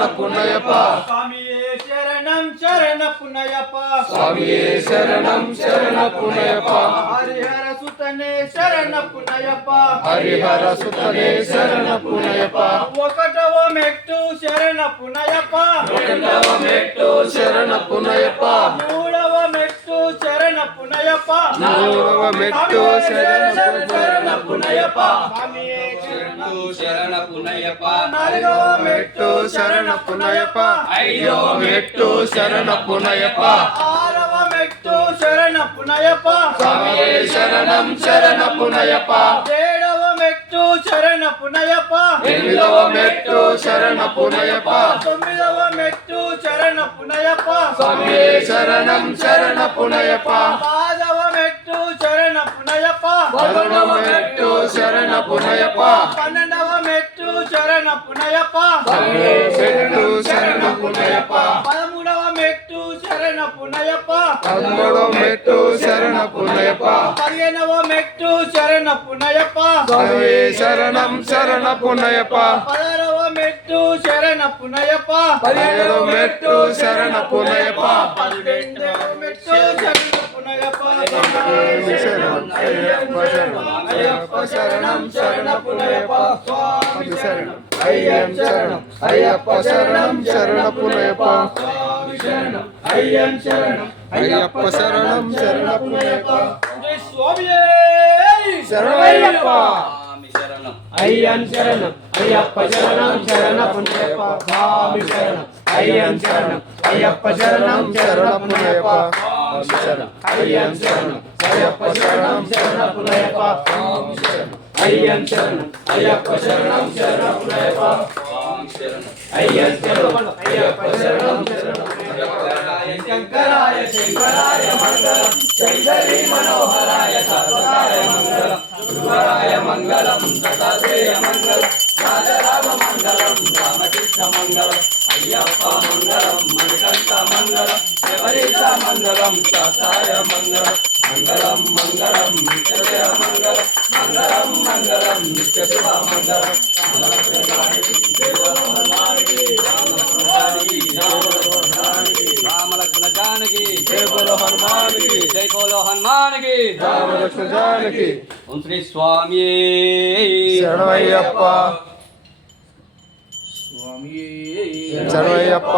శరణపునయప స్వామియే శరణం శరణపునయప స్వామియే శరణం శరణపునయప హరిహర సుతనే శరణపునయప హరిహర సుతనే శరణపునయప ఒకటవ మెట్టు శరణపునయప రెండవ మెట్టు శరణపునయప మూడవ మెట్టు శరణపునయప మూడవ మెట్టు శరణపునయప స్వామియే శరణపునయప నాలుగవ మెట్టు శరణపునయప ఐదవ మెట్టు శరణపునయప ఆరవ మెట్టు శరణపునయప స్వామియే శరణం శరణపునయప ఏడవ మెట్టు శరణపునయప ఎనిమిదవ మెట్టు శరణపునయప తొమ్మిదవ మెట్టు శరణపునయప స్వామియే శరణం శరణపునయప పాదవ మెట్టు శరణపునయప పదకొండవ మెట్టు శరణపునయప పన్నెండవ మెట్టు శరణపునయప స్వామియే మెట్టు శరణపునయప పదమూడవ మెట్టు శరణపునయప పదమూడవ మెట్టు శరణపునయప పదిహేనవ మెట్టు శరణపునయప స్వామియే శరణం శరణపునయప పదహారవ మెట్టు శరణపునయప పదిహేడవ మెట్టు శరణపునయప పన్నెండవ మెట్టు శరణపునయప శరణం అయ్యప్ప శరణం అయ్యప్ప శరణం శరణపునయప స్వామి శరణం అయ్యం శరణం అయ్యప్ప శరణం శరణపునయప అయ్యం శరణం అయ్యప్ప శరణం శరణపునయప స్వామియే శరణయ్యప్ప శరణం అయ్యం శరణం అయ్యప్ప శరణం శరణపునయప స్వామి శరణం అయ్యం శరణం అయ్యప్ప శరణం శరణపునయప శరణం అయ్యం శరణం అయ్యప్ప శరణం శరణపునయప అయ్యం శరణం అయ్యప్ప శరణం శరణపునయప అయ్యం శరణం అయ్యప్ప శరణం శంకరాయ శంకరాయ మంగళం శంకరీ మనోహరాయ శాశ్వతాయ మంగళం గురువరాయ మంగళం దత్తాత్రేయ మంగళం రాజరామ మంగళం రామకృష్ణ మంగళం అయ్యప్ప మంగళం మణికంఠ మంగళం శబరీశ మంగళం శాస్త్రాయ మంగళం మంగళం మంగళం నిత్య మంగళం మంగళం మంగళం నిత్య శుభ మంగళం రామలక్ష్మణ జానకి జయ బోలో హనుమానికి జై బోలో హనుమానికి రామలక్ష్మణ జానకి ఓం శ్రీ స్వామి శరణయ్యప్ప శరణయ్యప్ప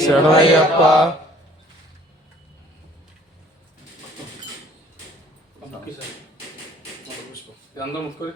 శరణయ్యప్ప అందరూ ముట్టుకోరు